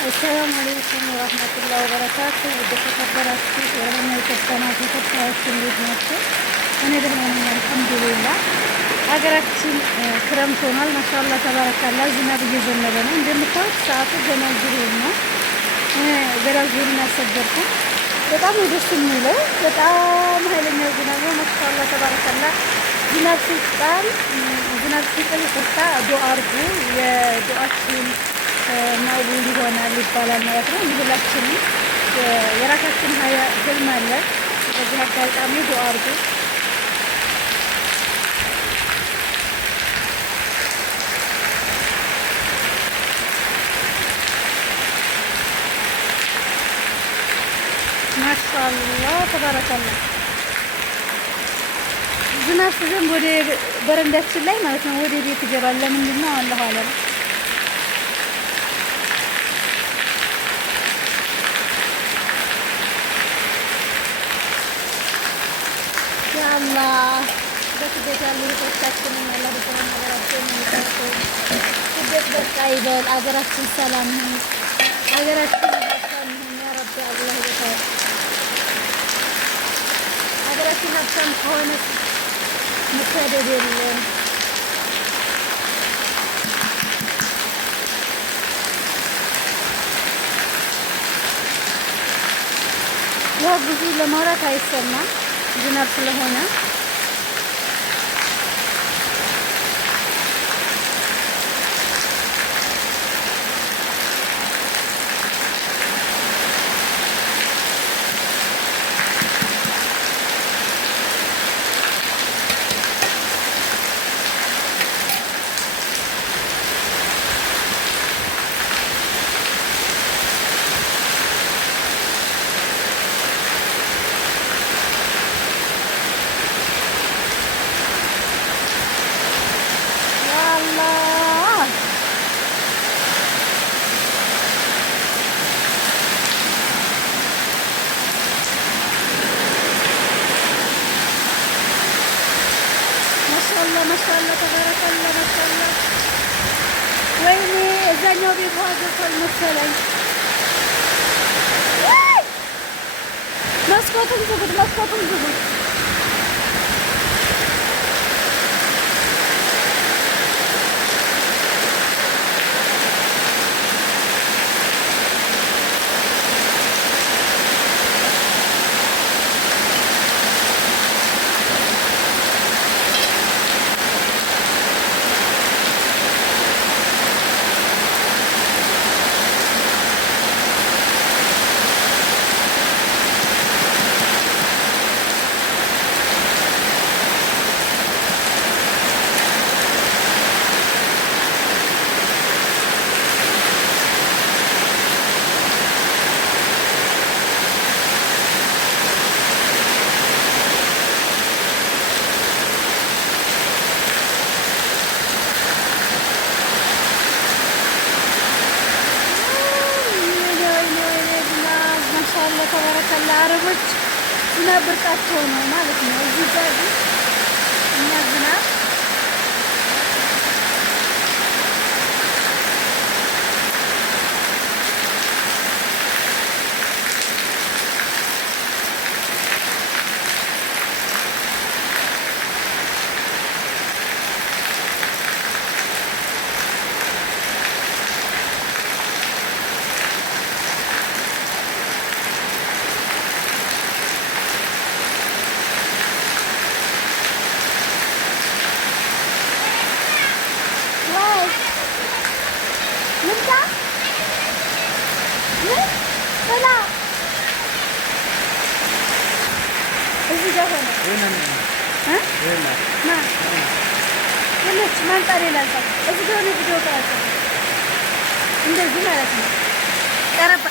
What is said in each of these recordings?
አሰላሙ አለይኩም ወራህመቱላሂ ወበረካቱ። ውድ ተከበራችሁ የኦሮሞ ክርስቲያን ተከታዮች እንዴት ናቸው? እኔ ደህና ነኝ አልሐምዱሊላህ። ሀገራችን ክረምት ሆኗል። ማሻአላህ ተባረካላ። ዝናብ እየዘነበ ነው። እንደምታዩት ሰዓቱ ገና ዙሁር ነው። ገና ዙሁርን አልሰገድኩም። በጣም ነው ደስ የሚለው። በጣም ኃይለኛ ዝናብ ነው። ማሻአላህ ተባረካላ። ዝናብ ሲጥል ይቅርታ ዱአ አድርጉ። የዱአችን ማዕቡል ይሆናል ይባላል ማለት ነው። ሁላችንም የራሳችን ህልም አለን። በዚህ አጋጣሚ ዱአ አድርጉ። ማሻአላህ ተባረካላህ። ዝናብ ሲዘንብ ወደ በረንዳችን ላይ ማለት ነው ወደ ቤት ይገባል። ለምንድን ነው አላህ አለም። ያአላህ በስደት ያሉ እህቶቻችንን ያላህ በሰላም ሀገራችንን የሚጠብቅ ስደት በቃ ይበል። ሀገራችን ሰላም ይሁን። ሀገራችን ሀብታም ይሁን። ያ ረቢ አላህ ይበል። ሀገራችን ሀብታም ከሆነ መሰደድ የለም። ያው ብዙ ለማውራት አይሰማም ዝናብ ስለሆነ ማሻአላህ ተባረከላ። ማሻአላህ ወይኔ እዛኛው ቤት ውሃ ገብቷል መሰለኝ። መስኮቱን ዝጉት። ተባረከላ። አረቦች ዝናብ ብርቃቸው ነው ማለት ነው። እዚህ ጋር እኛ ዝናብ እዚህ ጋር ሆነ ማንጣር ይላል። እዚህ ጋር ሆነ ቪዲዮ ቀረጸ እንደዚህ ማለት ነው። ቀረባ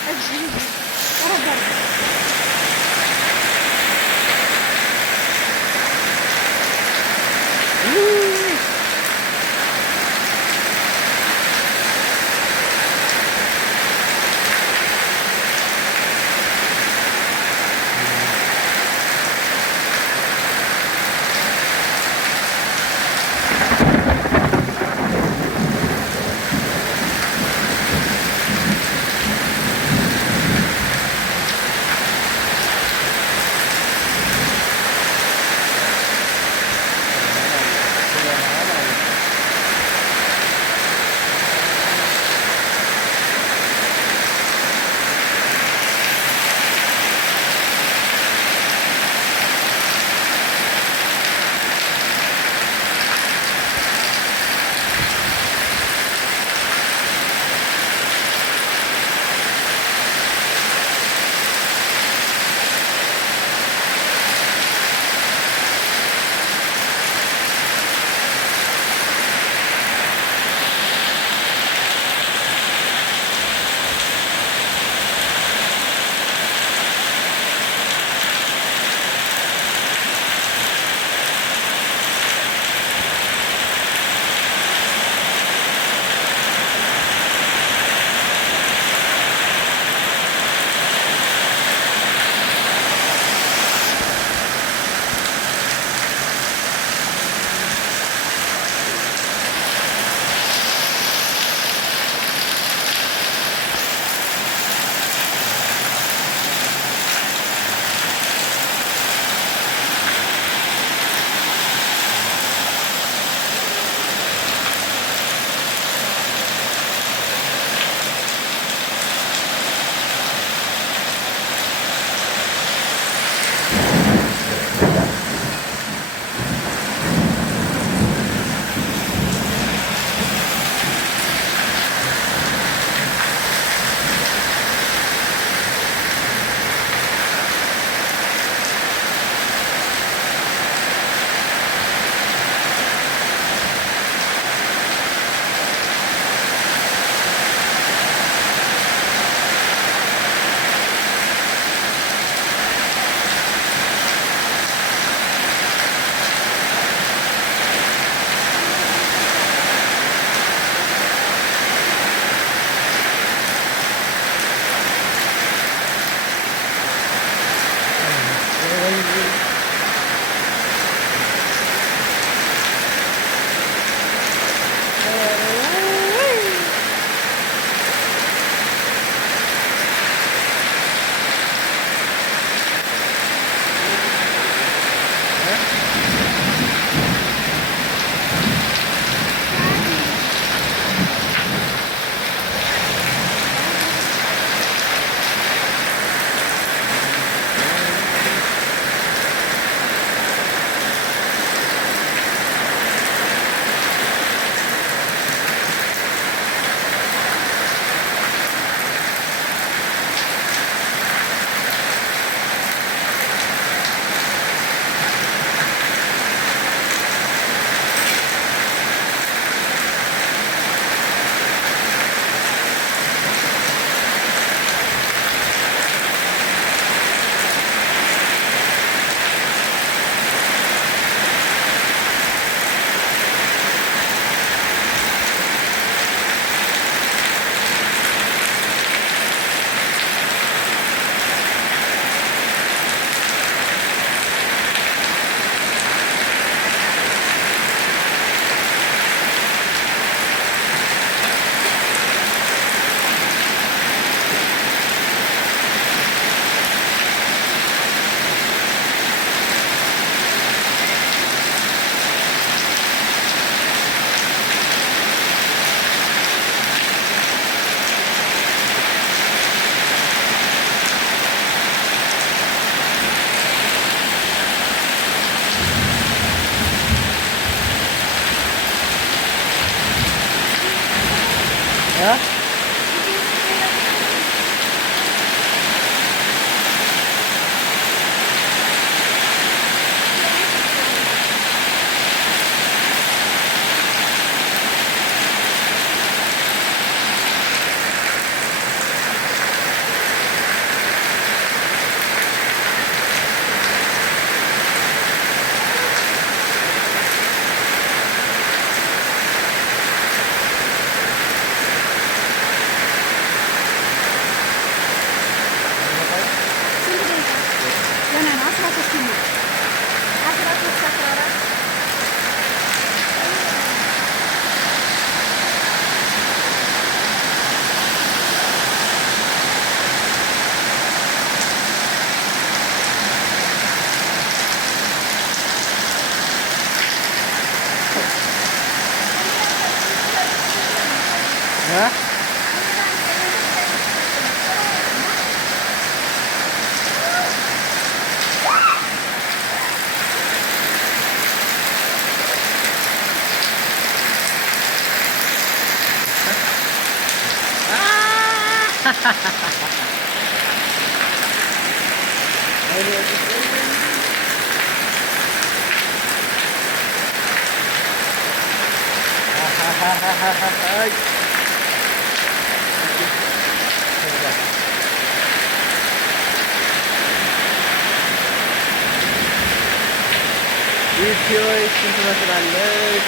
ኢትዮ ይህችን ትመስላለች።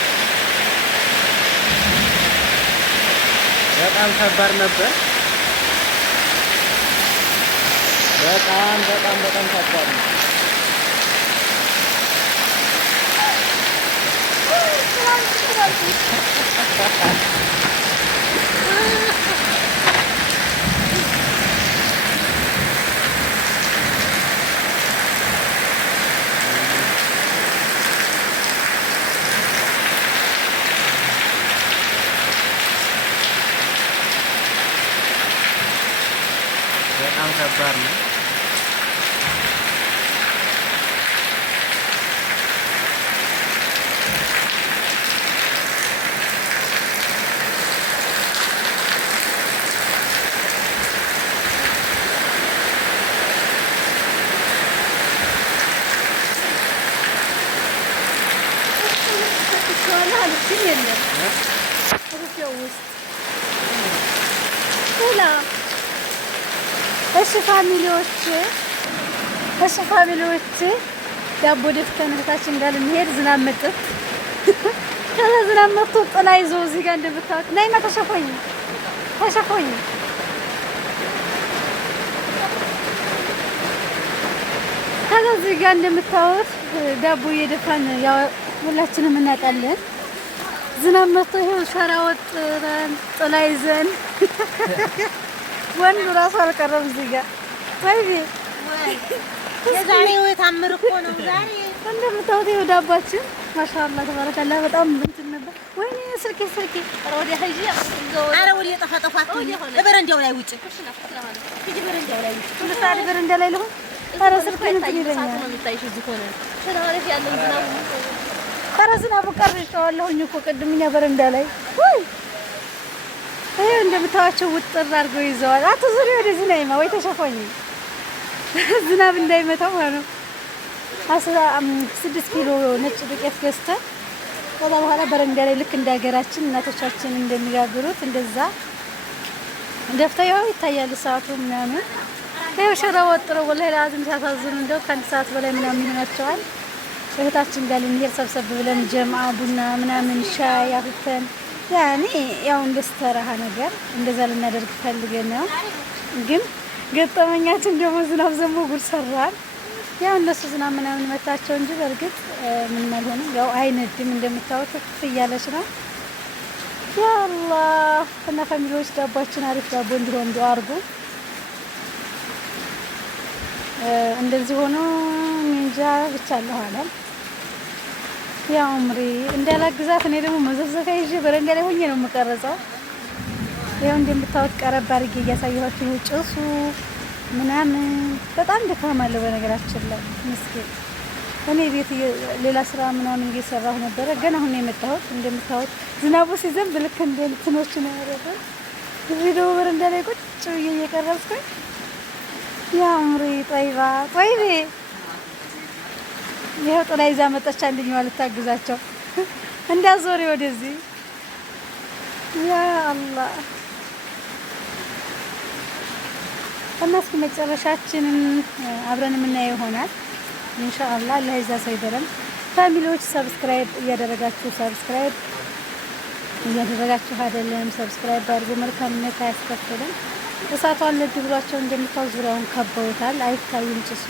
በጣም ከባድ ነበር። በጣም ከባድ ነው። በጣም ከባድ ነው። እሺ ፋሚሊዎች ዳቦ ደፍተን እህታችን ጋር ልንሄድ ዝናብ መጥቶ ከዛ ዝናብ መጥቶ ጥላ ይዞ እዚህ ጋር እንደምታውቁ ነይማ ተሸፎኝ ከዛ እዚህ ጋር እንደምታውቁት ዳቦ እየደፋን ያው ሁላችንም እናውቃለን። ዝናብ መጥቶ ይሄው ሸራ ወጥረን ጥላ ይዘን ወንዱ ራሱ አልቀረም እዚህ ጋር ወይኔ የዛሬው የታምር እኮ ነው። ዛሬ እንደምታውቁት ይኸው ዳባችን ማሻአላ ተባረካላ በጣም እንትን ነበር። ወይኔ ስልኬ ኧረ ወዲያ ሂጂ ኧረ ወዲያ ጠፋት በረንዳው ላይ ውጭ ሂጂ በረንዳው ላይ ውጭ ለሳሪ በረንዳ ላይ ልሁን ኧረ ስልኬን እንትን ይለኛል። ኧረ ዝናቡ ቀርጬዋለሁኝ እኮ ቅድም እኛ በረንዳ ላይ ይኸው እንደምታዋቸው ውጥር አድርገው ይዘዋል። አትዙሪ ወደዚህ ነይማ ወይ ተሸፎኝ ዝናብ እንዳይመታው ማለት ነው። 6 ኪሎ ነጭ ዱቄት ገዝተን ከዛ በኋላ በረንዳ ላይ ልክ እንደ ሀገራችን እናቶቻችን እንደሚጋግሩት እንደዛ ደፍተው ያው ይታያል ሰዓቱ ምናምን ይኸው ሸራ ወጥረው ወላሂ ለአዝም ሲያሳዝኑ እንደው ከአንድ ሰዓት በላይ ምናምን ይሆናቸዋል። እህታችን ጋር ልንሄድ ሰብሰብ ብለን ጀምዓ ቡና ምናምን ሻይ አፍልተን ያኔ ያው እንደስተራሃ ነገር እንደዛ ልናደርግ ፈልገን ነው። ግን ገጠመኛችን ደግሞ ዝናብ ዘንቦ ጉድ ሰራን። ያው እነሱ ዝናብ ምናምን መታቸው እንጂ በእርግጥ ምንም አልሆነም። ያው አይነድም እንደምታዩት ከፍ እያለች ነው። ያ አላህ እና ፋሚሊዎች ዳቦችን አሪፍ ዳቦ እንዲሆን ዱአ አድርጉ። እንደዚህ ሆኖ እንጃ ብቻ አለሁ አለም ያው ኡምሪ እንዳላግዛት እኔ ደግሞ መዘዘካ ይዤ በረንዳ ላይ ሆኜ ነው የምቀረጸው። ያው እንደምታዩት ቀረብ አድርጌ እያሳየኋችሁ ነው። ጭሱ ምናምን በጣም ድካም አለው በነገራችን ላይ ምስኪን። እኔ ቤት ሌላ ስራ ምናምን እየሰራሁ ነበረ፣ ግን አሁን ነው የመጣሁት። እንደምታዩት ዝናቡ ሲዘንብ ልክ እንደ እንትኖች ነው ያደረገው። እዚህ ደግሞ በረንዳ ላይ ቁጭ ብዬ እየቀረጽኩኝ ያ ኡምሪ ጠይቤ ይሄው ጥላ ይዛ መጣች። አንደኛዋ ልታግዛቸው እንዳዞሪ ወደዚህ ያ አላህ እና እስኪ መጨረሻችንን አብረን የምናየው ይሆናል ኢንሻአላህ። አላህ ይዛ ሰው ይበለን። ፋሚሊዎች ሰብስክራይብ እያደረጋችሁ አይደለም ሰብስክራይብ አድርጉ። መልካምነት አያስከፍልም። እሳቱ አልነድ ብሏቸው እንደምታው ዙሪያውን ከበውታል። አይታይም ጭሱ